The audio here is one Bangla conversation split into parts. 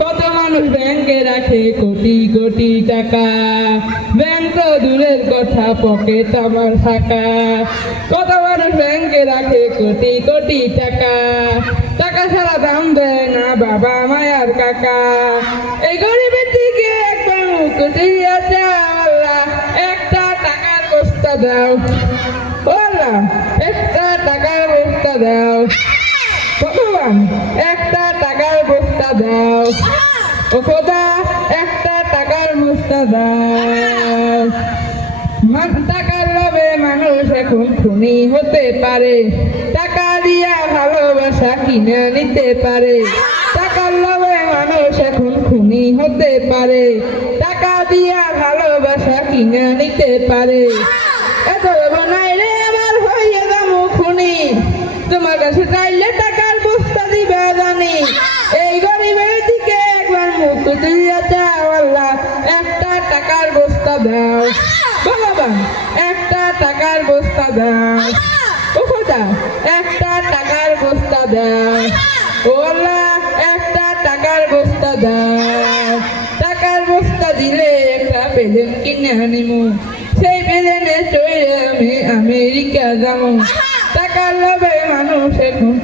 কত মানুষ ব্যাংকে রাখে কোটি কোটি টাকা, ব্যাংক তো দূরের কথা পকেট আমার ফাঁকা। কত মানুষ ব্যাংকে রাখে কোটি কোটি টাকা, টাকা ছাড়া দাম দেয় না বাবা মায়ার কাকা। এই গরিবের দিকে একবার মুখ তুলিয়া চাও, আল্লাহ একটা টাকার বস্তা দাও, আল্লাহ একটা টাকার বস্তা দাও, ভগবান একটা টাকার বস্তা দাও, ও খোদা একটা টাকার বস্তা দাও। টাকার লোভে মানুষ এখন খুনি হতে পারে, টাকা দিয়া ভালোবাসা কিনে নিতে পারে। টাকার লোভে মানুষ এখন খুনি হতে পারে, টাকা দিয়া ভালোবাসা কিনে নিতে পারে। এত লোভ নাই রে আমার হইয়া যাবো খুনি, তোমার কাছে চাইলে টাকার বস্তা দিবে জানি। এই গরিবের দিকে একবার মুখ তুলিয়া চাও, আল্লাহ একটা টাকার বস্তা দাও, ভগবান একটা টাকার বস্তা দাও, ও খোদা একটা টাকার বস্তা দাও, ও আল্লাহ একটা টাকার বস্তা দাও। টাকার বস্তা দিলে একটা প্লেন কিনে আনিমু, সেই প্লেনে চড়ে আমি আমেরিকা যাবো। টাকার লোভে মানুষ এখন,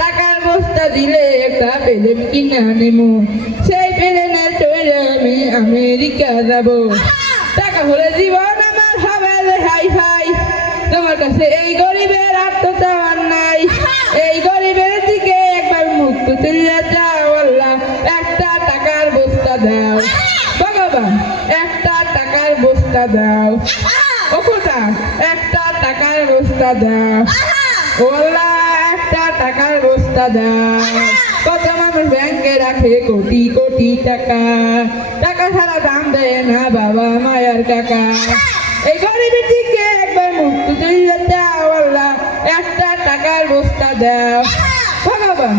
টাকার বস্তা দিলে একটা প্লেন কিনে আনিমু, সেই প্লেনে চড়ে আমি আমেরিকা যাব। টাকা হলে জীবন আমার হবে হাই ফাই, তোমার কাছে এই গরিবের আর তো চাওয়ার নাই। এই গরিবের দিকে একবার মুখ তুলিয়া যাও, আল্লাহ একটা টাকার বস্তা দাও, ভগবান একটা টাকার বস্তা দাও, ও খোদা একটা টাকার বস্তা দাও, ও আল্লাহ একটা টাকার বস্তা দাও। কত মানুষ ব্যাংকে রাখে কোটি কোটি টাকা, টাকা ছাড়া দাম দেয় না বাবা মায়ার কাকা। এই গরিবের দিকে একবার মুখ তুলিয়া যাও, আল্লাহ একটা টাকার বস্তা দাও, ভগবান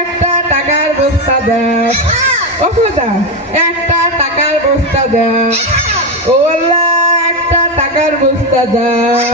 একটা টাকার বস্তা দাও, ও খোদা একটা টাকার বস্তা দাও, ও আল্লাহ একটা টাকার বস্তা দাও।